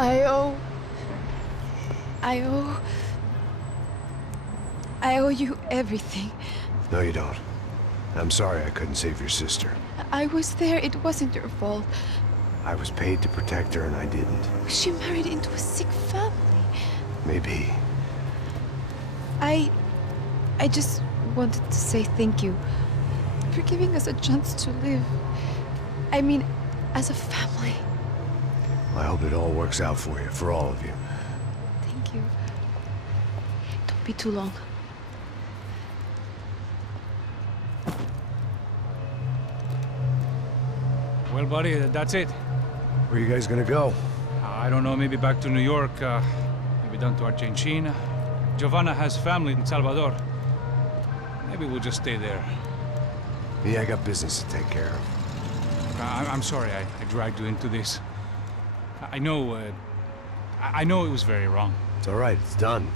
I owe... I owe you everything. No, you don't. I'm sorry I couldn't save your sister. I was there. It wasn't your fault. I was paid to protect her and I didn't. She married into a sick family. Maybe. I just wanted to say thank you for giving us a chance to live. I mean, as a family. I hope it all works out for you, for all of you. Thank you. Don't be too long. Well, buddy, that's it. Where are you guys gonna go? I don't know, maybe back to New York, maybe down to Argentina. Giovanna has family in Salvador. Maybe we'll just stay there. Me, I got business to take care of. I'm sorry I dragged you into this. I know it was very wrong. It's all right, it's done.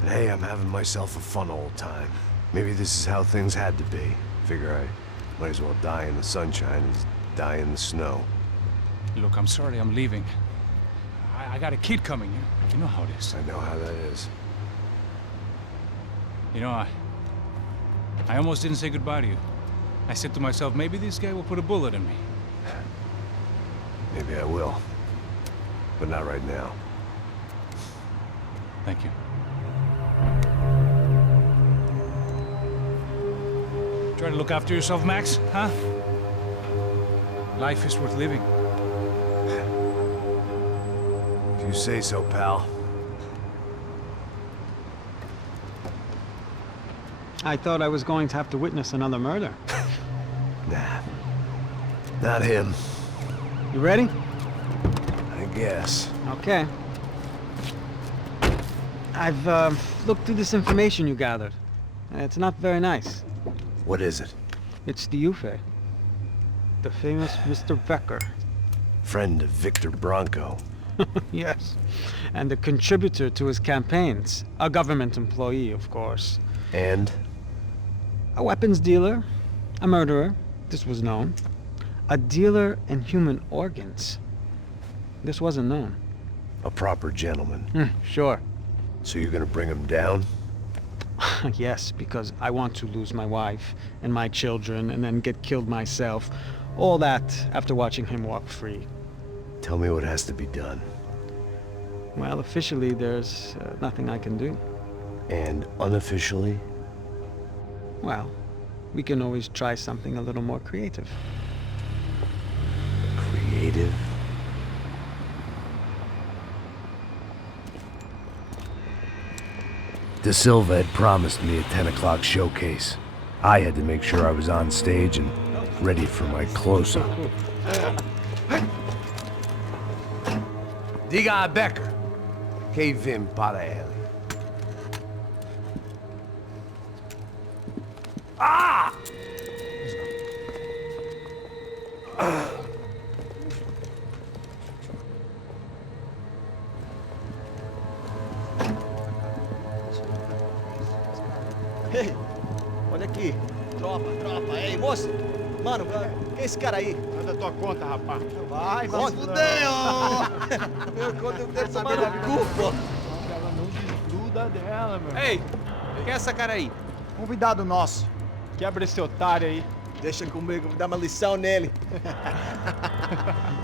But hey, I'm having myself a fun old time. Maybe this is how things had to be. Figure I might as well die in the sunshine as die in the snow. Look, I'm sorry I'm leaving. I got a kid coming. You know how it is. I know how that is. You know, I almost didn't say goodbye to you. I said to myself, maybe this guy will put a bullet in me. Maybe I will. But not right now. Thank you. Try to look after yourself, Max, huh? Life is worth living. If you say so, pal. I thought I was going to have to witness another murder. Nah. Not him. You ready? I guess. Okay. I've looked through this information you gathered. It's not very nice. What is it? It's the Ufe. The famous Mr. Becker. Friend of Victor Bronco. Yes. And a contributor to his campaigns. A government employee, of course. And? A weapons dealer. A murderer. This was known. A dealer in human organs. This wasn't known. A proper gentleman. Sure. So you're gonna bring him down? Yes, because I want to lose my wife and my children and then get killed myself. All that after watching him walk free. Tell me what has to be done. Well, officially there's nothing I can do. And unofficially? Well, we can always try something a little more creative. Creative? De Silva had promised me a 10 o'clock showcase. I had to make sure I was on stage and ready for my close-up. Diga a Becker. Que vim para ele. Ah! Ei, olha aqui. Tropa. Ei, moço. Mano, quem é esse cara aí? Manda tua conta, rapaz. Vai se fuder, ó. Meu conta, eu quero saber da culpa. Ela não desgruda dela, meu. Ei, quem é essa cara aí? Convidado nosso. Quebra esse otário aí. Deixa comigo, vou dar uma lição nele.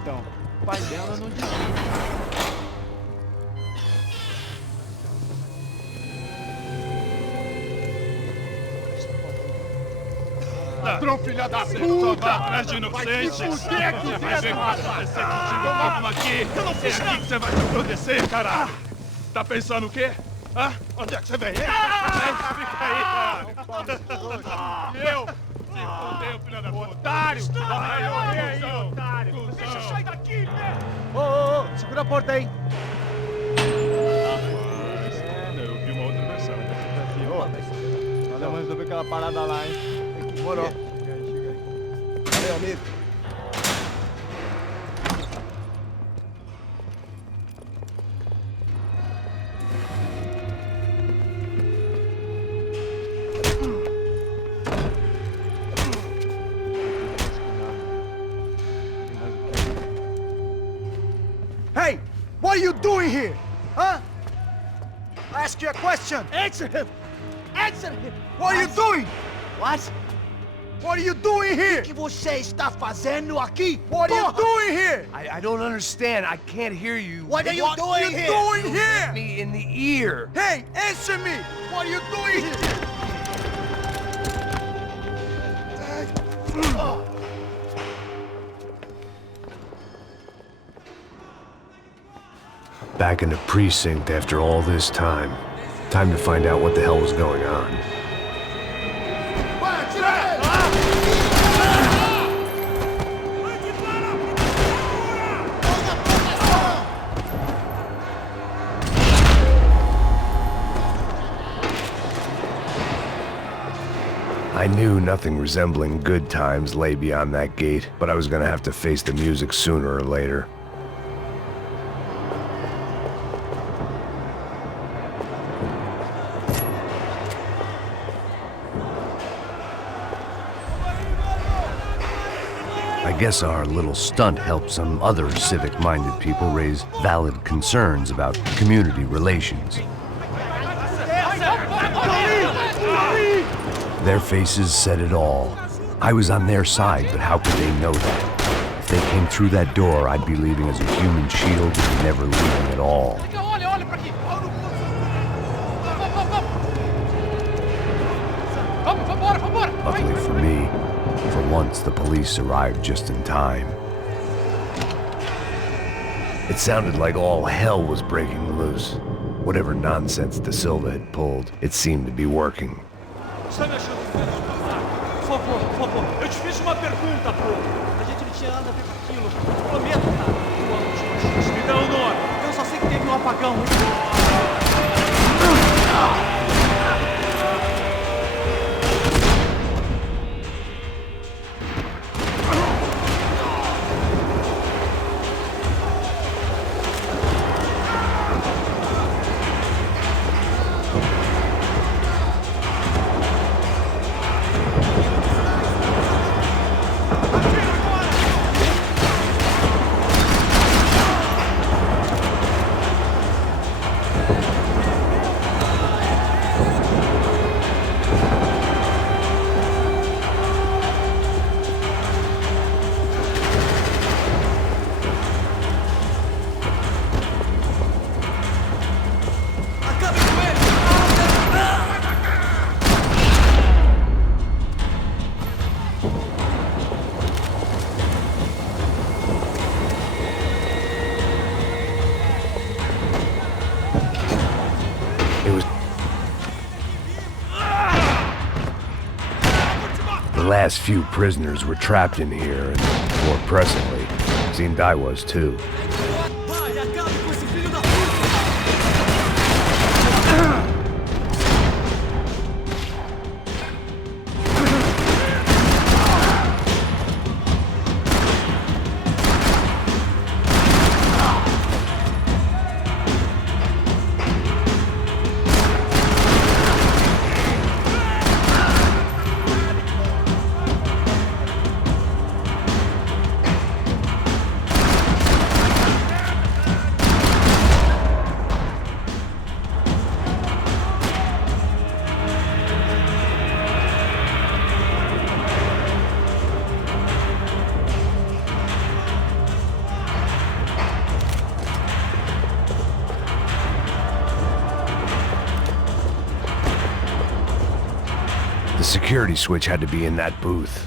Então, o pai dela não desgruda. Ladrão, filha da puta! Atrás de inocentes! Vai ver como vai acontecer contigo mesmo aqui! É aqui que você vai se acontecer, caralho! Tá pensando o quê? Hã? Onde é que você vem? Fica aí, caralho! Eu? Se fodeu, filha da puta! Otário! Vai morrer aí, otário! Deixa eu sair daqui, né? Ô, segura a porta aí. Eu vi uma outra versão. Nós vamos resolver aquela parada lá, hein? Demorou. Chega aí. Valeu, amigo. Hey! doing here? Huh? I ask you a question. Answer him! Answer him! What are you doing? What? What are you doing here? O que você está fazendo aqui? What are you doing here? I don't understand. I can't hear you. What are you doing here? What are you doing here? Me in the ear. Hey, answer me! What are you doing here? Back in the precinct after all this time. Time to find out what the hell was going on. I knew nothing resembling good times lay beyond that gate, but I was gonna have to face the music sooner or later. I guess our little stunt helped some other civic-minded people raise valid concerns about community relations. Their faces said it all. I was on their side, but how could they know that? If they came through that door, I'd be leaving as a human shield and never leaving at all. Luckily for me, for once the police arrived just in time. It sounded like all hell was breaking loose. Whatever nonsense De Silva had pulled, it seemed to be working. Está me achando por favor. Eu te fiz uma pergunta, pô. A gente não tinha nada a ver com aquilo. Prometo, cara. Tu ama os machistas. Me dá o nome. Eu só sei que teve um apagão. The last few prisoners were trapped in here, and more pressingly, seemed I was too. The security switch had to be in that booth.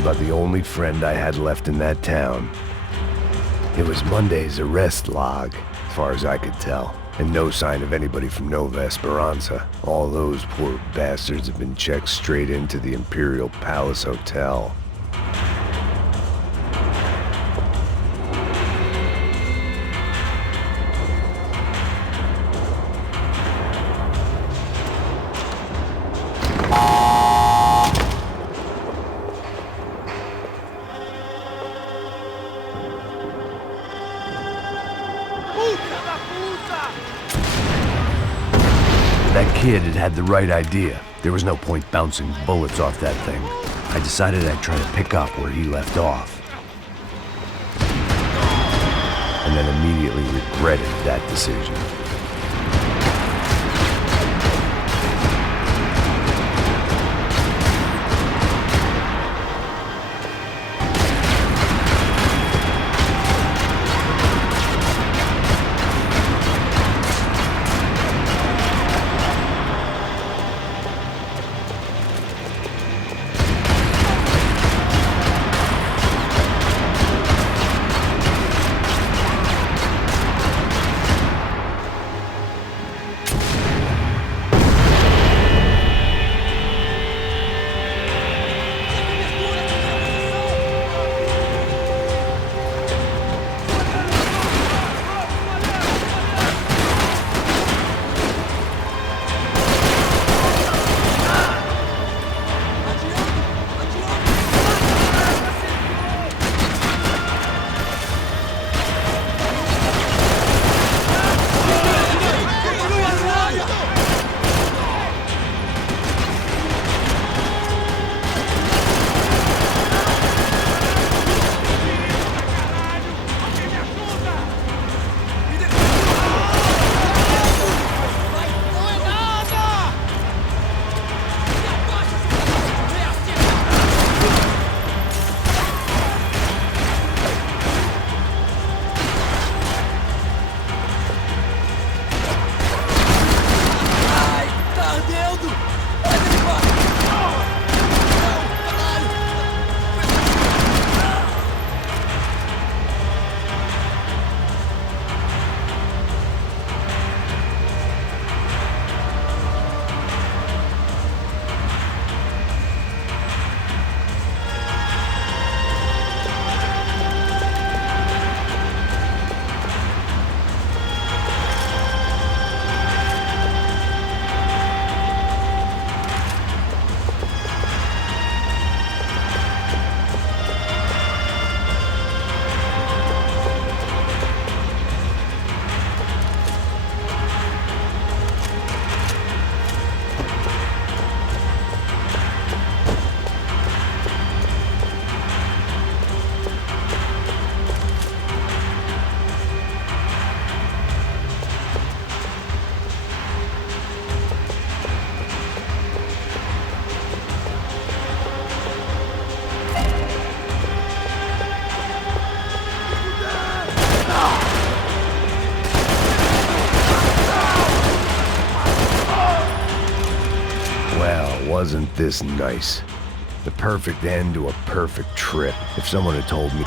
About the only friend I had left in that town. It was Monday's arrest log, as far as I could tell, and no sign of anybody from Nova Esperanza. All those poor bastards have been checked straight into the Imperial Palace Hotel. That kid had the right idea. There was no point bouncing bullets off that thing. I decided I'd try to pick up where he left off. And then immediately regretted that decision. Wasn't this nice? The perfect end to a perfect trip. If someone had told me...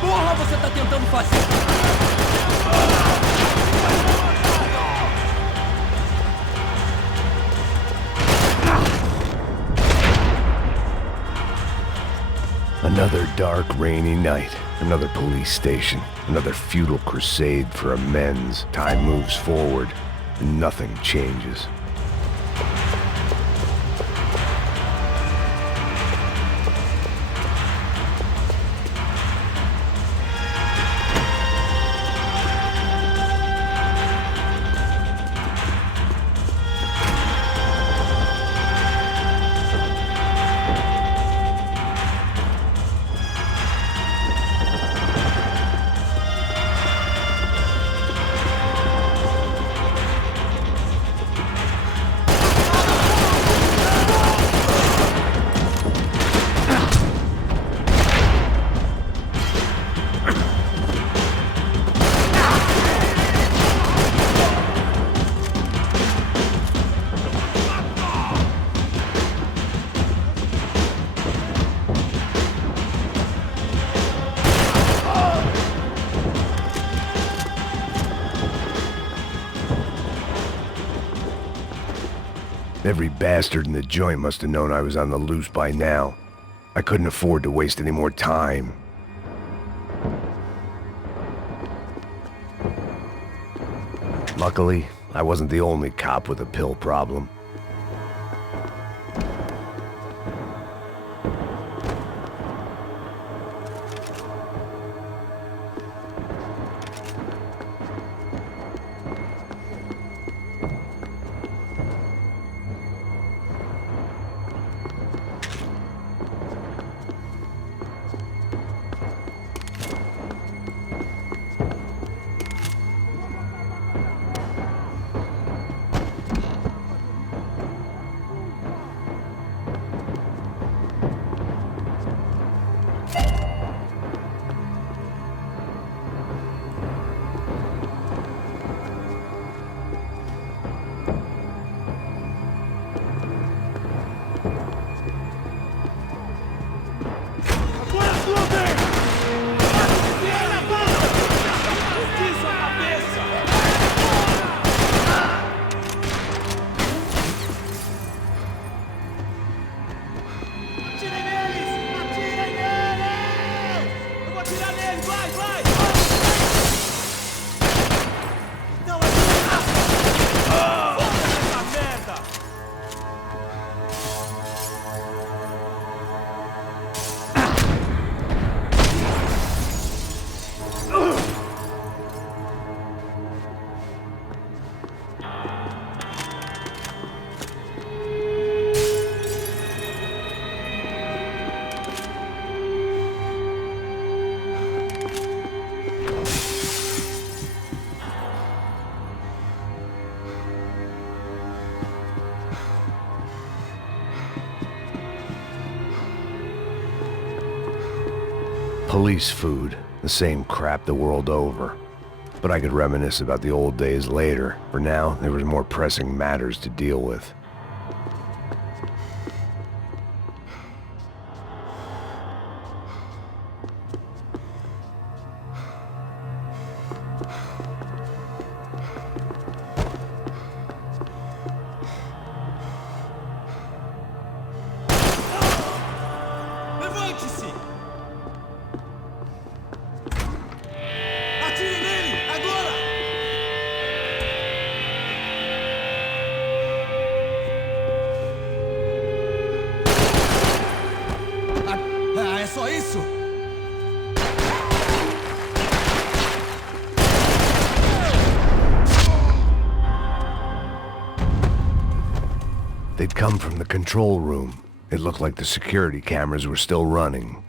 Porra, você tá tentando fazer? Another dark, rainy night. Another police station. Another futile crusade for amends. Time moves forward, and nothing changes. Every bastard in the joint must have known I was on the loose by now. I couldn't afford to waste any more time. Luckily, I wasn't the only cop with a pill problem. Police food, the same crap the world over. But I could reminisce about the old days later. For now, there was more pressing matters to deal with. Levante-se! Atire nele! Agora! É só isso? They'd come from the control room. It looked like the security cameras were still running.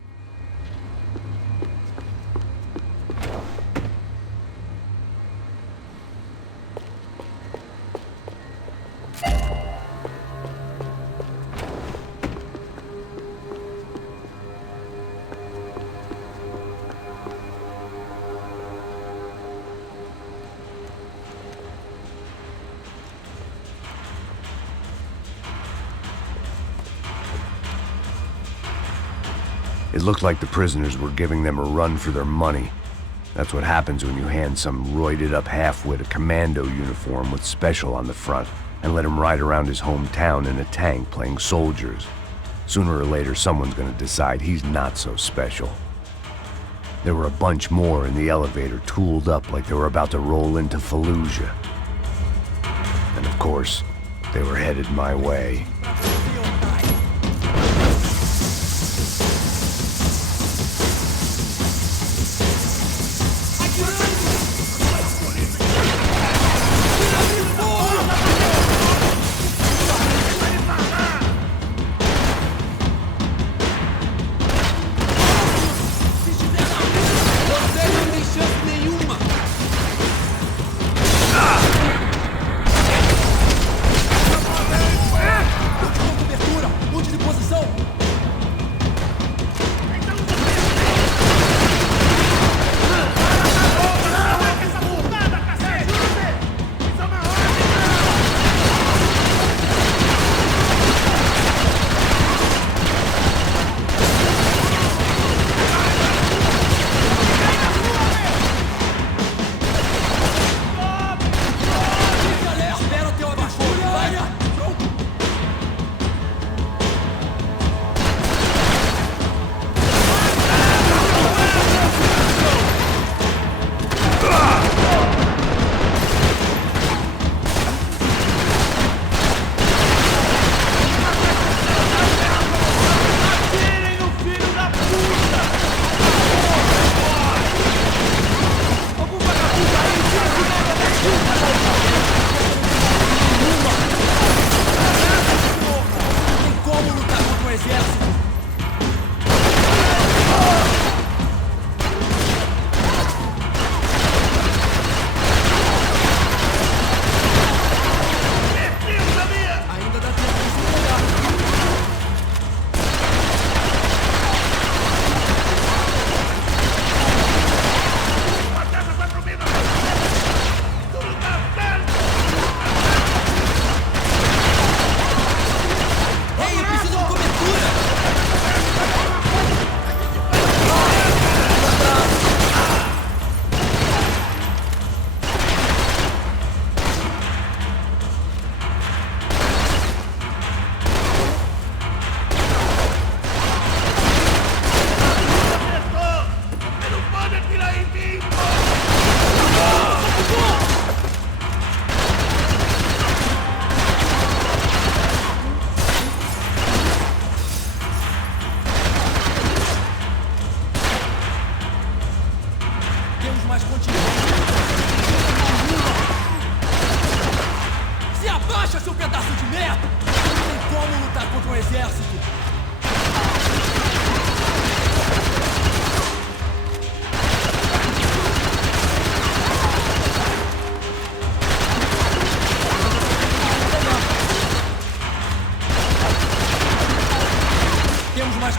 It looked like the prisoners were giving them a run for their money. That's what happens when you hand some roided-up halfwit a commando uniform with special on the front and let him ride around his hometown in a tank playing soldiers. Sooner or later, someone's gonna decide he's not so special. There were a bunch more in the elevator, tooled up like they were about to roll into Fallujah. And of course, they were headed my way.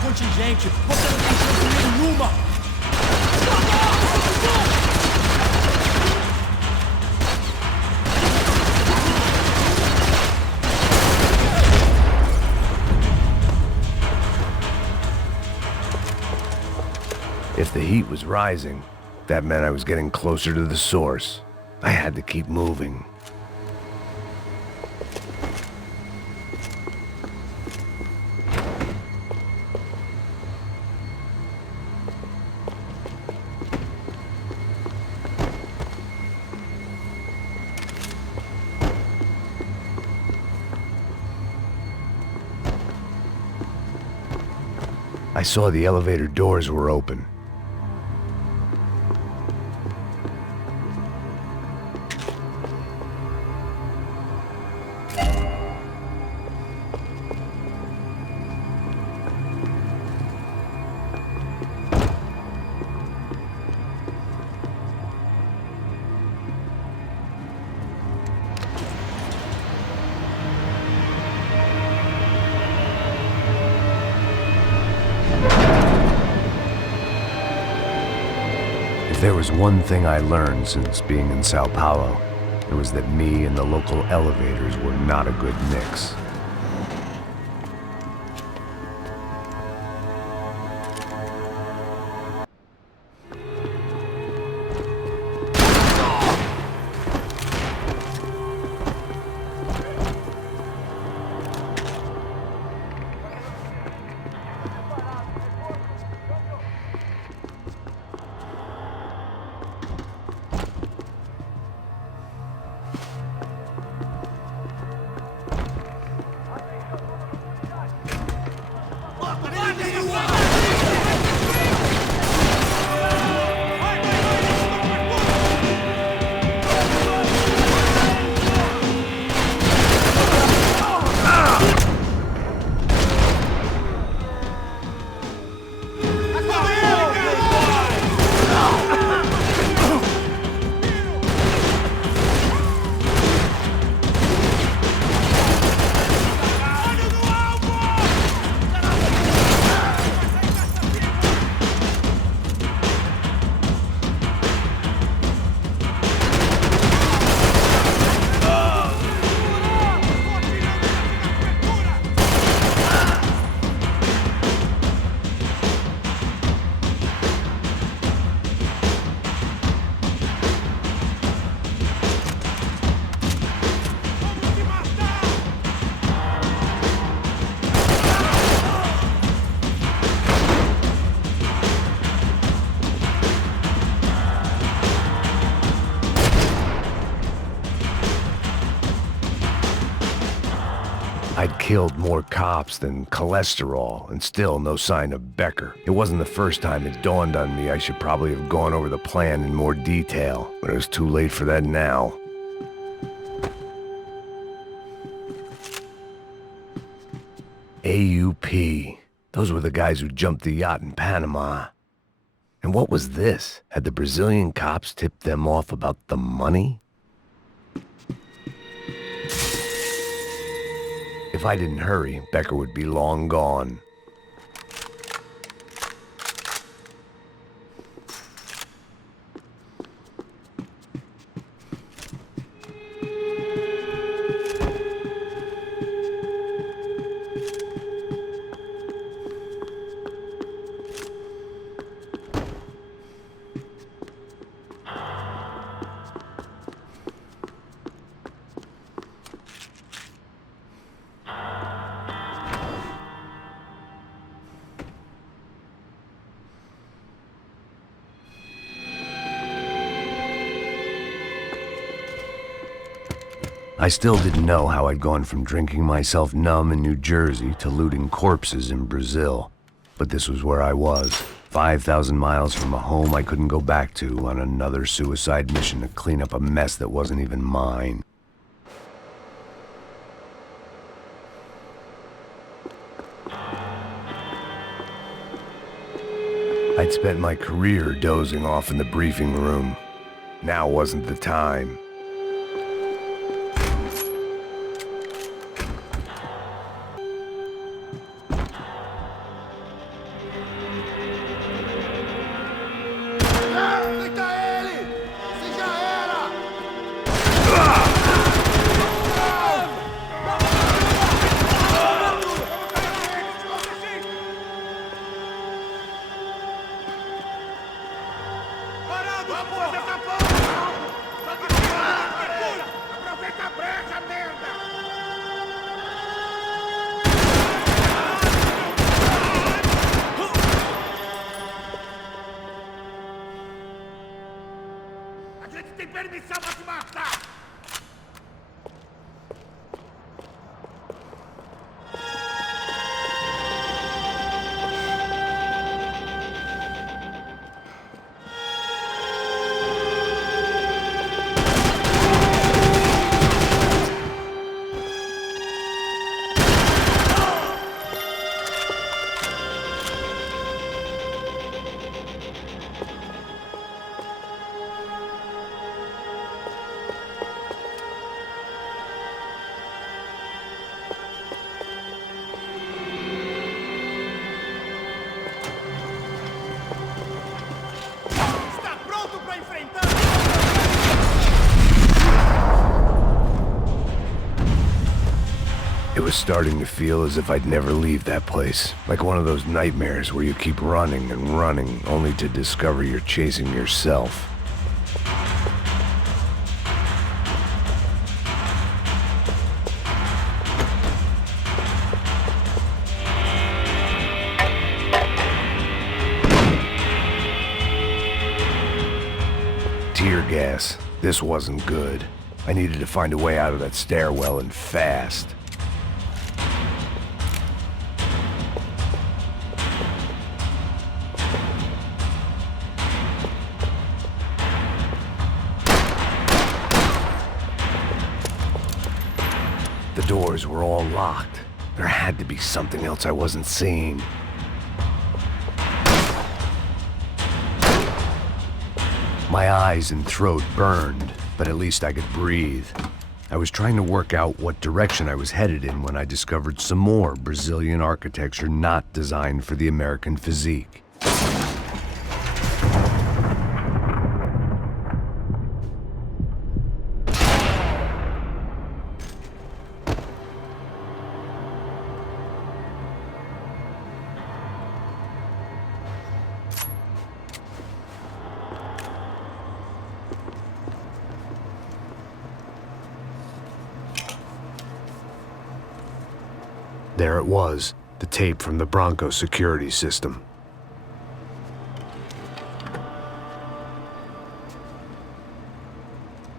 Contingente, você não tem chance nenhuma! heat was rising. That meant I was getting closer to the source. I had to keep moving. I saw the elevator doors were open. If there was one thing I learned since being in São Paulo, it was that me and the local elevators were not a good mix. I'd killed more cops than cholesterol, and still no sign of Becker. It wasn't the first time it dawned on me I should probably have gone over the plan in more detail, but it was too late for that now. AUP. Those were the guys who jumped the yacht in Panama. And what was this? Had the Brazilian cops tipped them off about the money? If I didn't hurry, Becker would be long gone. I still didn't know how I'd gone from drinking myself numb in New Jersey to looting corpses in Brazil. But this was where I was, 5,000 miles from a home I couldn't go back to, on another suicide mission to clean up a mess that wasn't even mine. I'd spent my career dozing off in the briefing room. Now wasn't the time. Aproveita a brecha, merda! A gente tem permissão pra se matar! It was starting to feel as if I'd never leave that place. Like one of those nightmares where you keep running and running, only to discover you're chasing yourself. Tear gas. This wasn't good. I needed to find a way out of that stairwell, and fast. The doors were all locked. There had to be something else I wasn't seeing. My eyes and throat burned, but at least I could breathe. I was trying to work out what direction I was headed in when I discovered some more Brazilian architecture not designed for the American physique. There it was, the tape from the Bronco security system.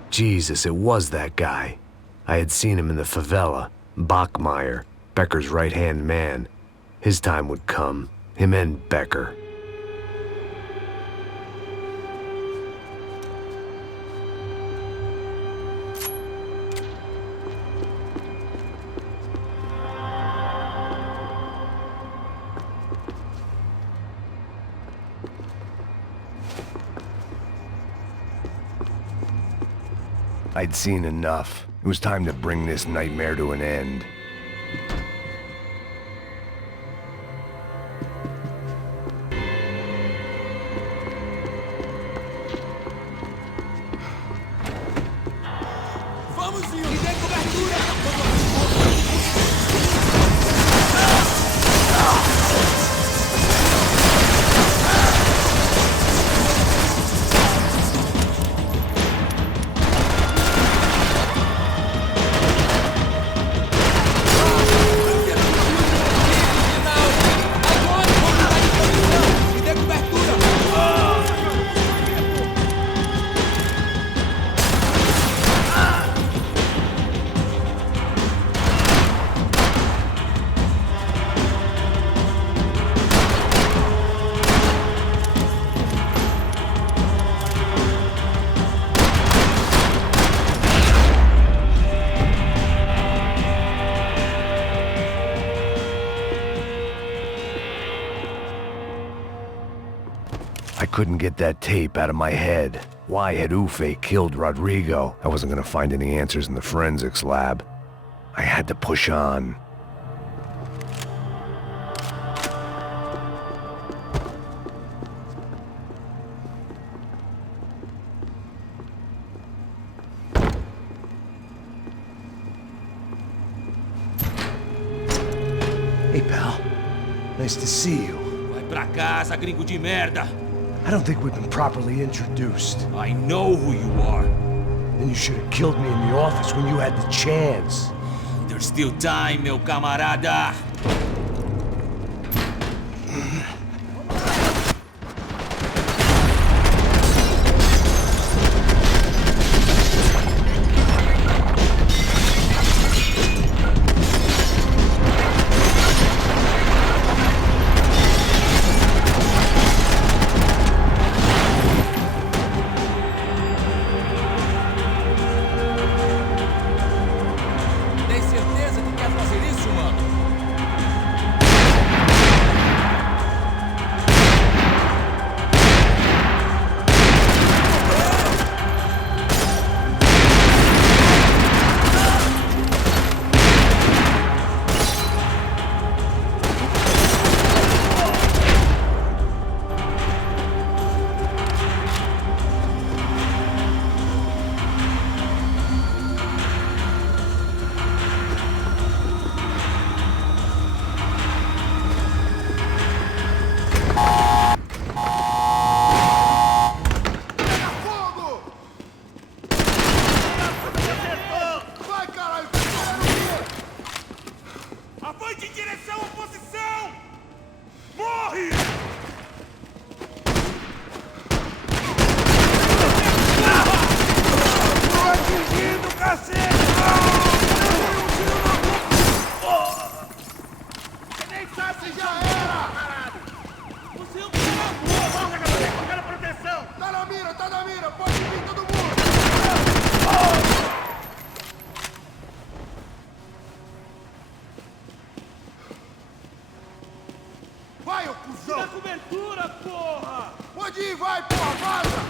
Jesus, it was that guy. I had seen him in the favela, Bachmeyer, Becker's right-hand man. His time would come, him and Becker. I'd seen enough. It was time to bring this nightmare to an end. Vamos, Silva! Me dê cobertura! I couldn't get that tape out of my head. Why had Ufe killed Rodrigo? I wasn't gonna find any answers in the forensics lab. I had to push on. Hey, pal. Nice to see you. Vai pra casa, gringo de merda! I don't think we've been properly introduced. I know who you are. Then you should have killed me in the office when you had the chance. There's still time, meu camarada. Tem certeza que quer fazer isso, mano? Avante em direção à posição! Morre! Tô atingindo, cacete! Você nem sabe se já era! Caralho! Você é um cara! Volta, galera! Eu quero proteção! Tá na mira! Pode vir todo mundo! Vai, ô cuzão! Dá cobertura, porra! Pode ir, vai, porra! Vaza!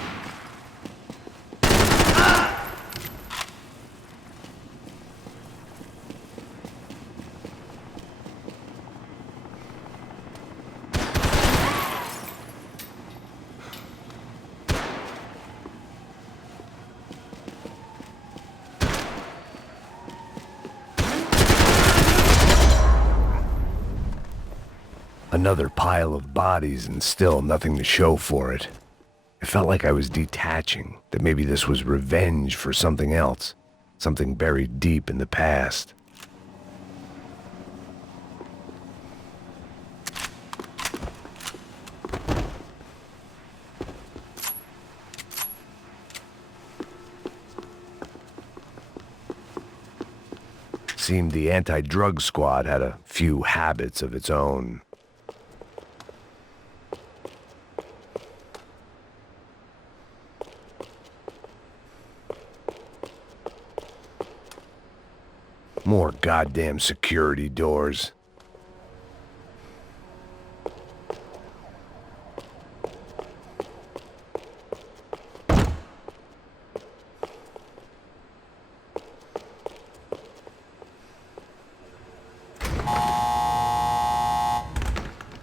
Another pile of bodies and still nothing to show for it. It felt like I was detaching, that maybe this was revenge for something else, something buried deep in the past. Seemed the anti-drug squad had a few habits of its own. More goddamn security doors.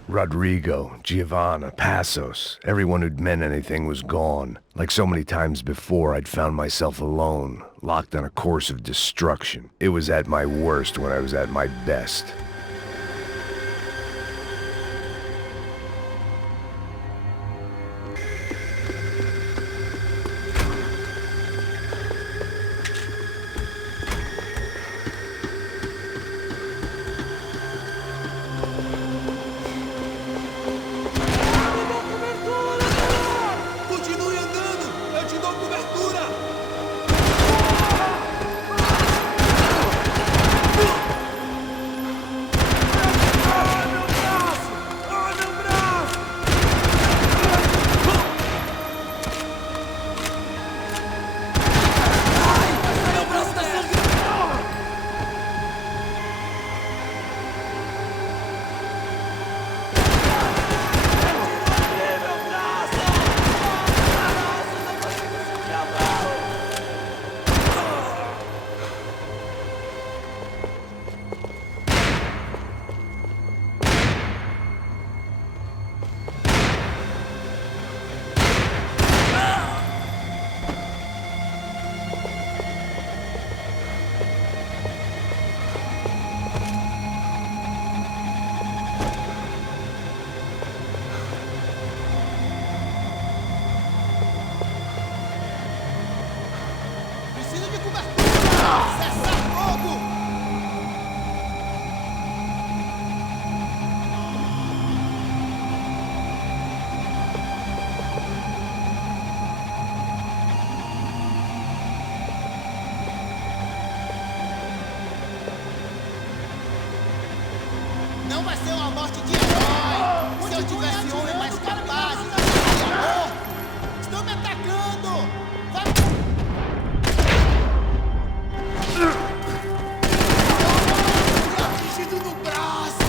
Rodrigo, Giovanna, Passos, everyone who'd meant anything was gone. Like so many times before, I'd found myself alone, locked on a course of destruction. It was at my worst when I was at my best. Continue andando! Eu te dou cobertura! sorte de herói. Se eu tivesse homem mais capaz, eu estaria morto. Estão me atacando. Vai... Fui atingido no braço.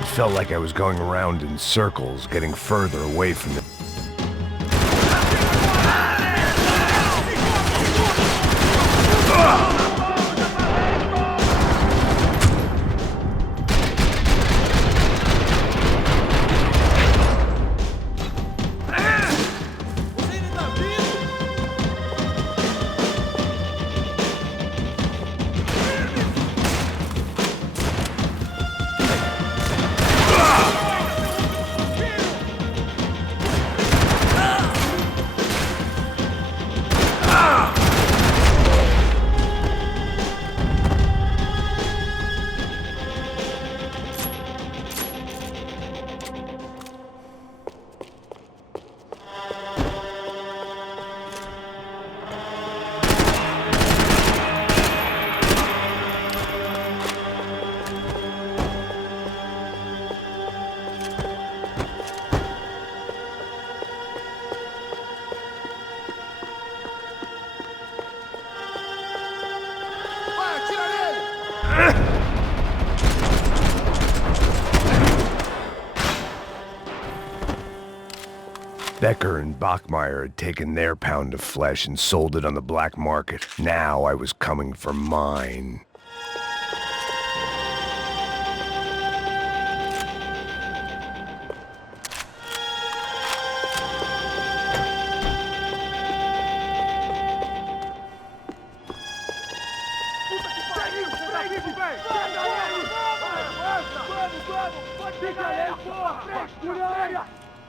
It felt like I was going around in circles, getting further away from the... Becker and Bachmeyer had taken their pound of flesh and sold it on the black market. Now I was coming for mine.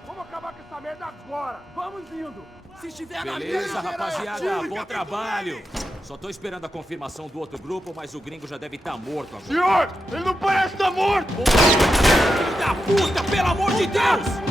Vamos acabar com essa merda agora! Vamos indo! Se estiver na Beleza, mesa, rapaziada, bom trabalho. Só tô esperando a confirmação do outro grupo, mas o gringo já deve estar morto agora. Senhor, ele não parece estar morto! Filho da puta, pelo amor de Deus!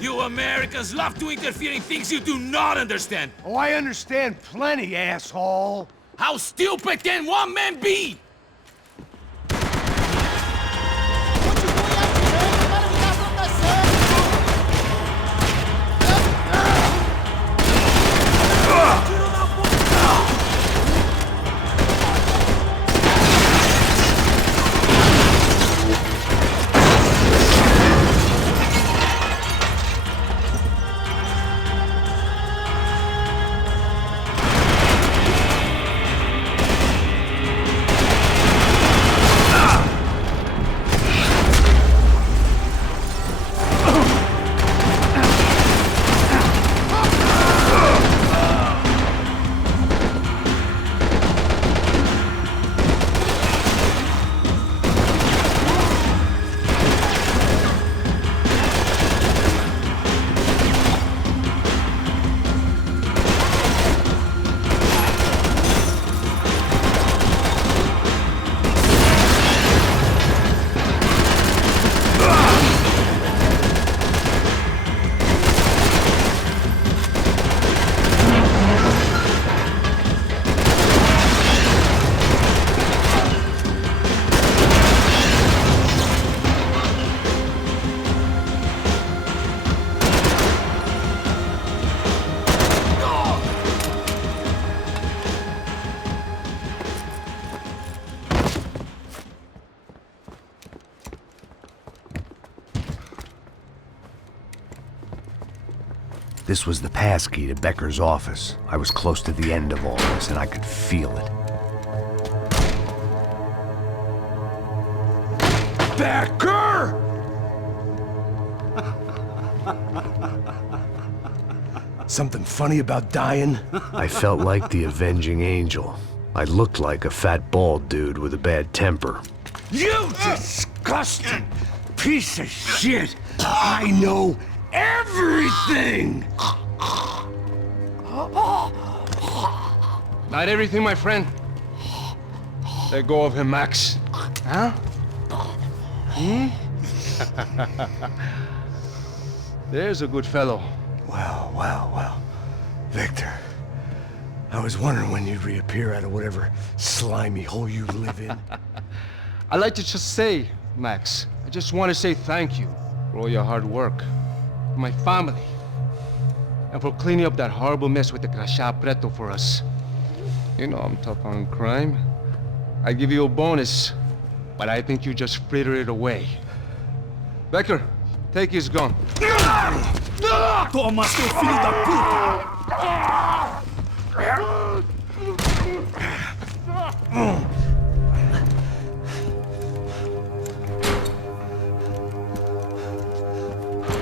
You Americans love to interfere in things you do not understand. Oh, I understand plenty, asshole. How stupid can one man be? Continue atirando para evitar a proteção! This was the passkey to Becker's office. I was close to the end of all this, and I could feel it. Becker! Something funny about dying? I felt like the avenging angel. I looked like a fat bald dude with a bad temper. You disgusting piece of shit! I know everything! Not everything, my friend. Let go of him, Max. Huh? There's a good fellow. Well, well, well. Victor, I was wondering when you'd reappear out of whatever slimy hole you live in. I'd like to just say, Max, I just want to say thank you for all your hard work, for my family, and for cleaning up that horrible mess with the Crachá Preto for us. You know I'm tough on crime. I give you a bonus, but I think you just frittered it away. Becker, take his gun. Toma, seu filho da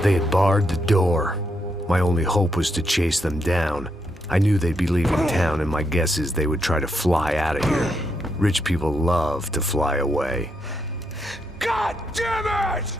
They had barred the door. My only hope was to chase them down. I knew they'd be leaving town, and my guess is they would try to fly out of here. Rich people love to fly away. God damn it!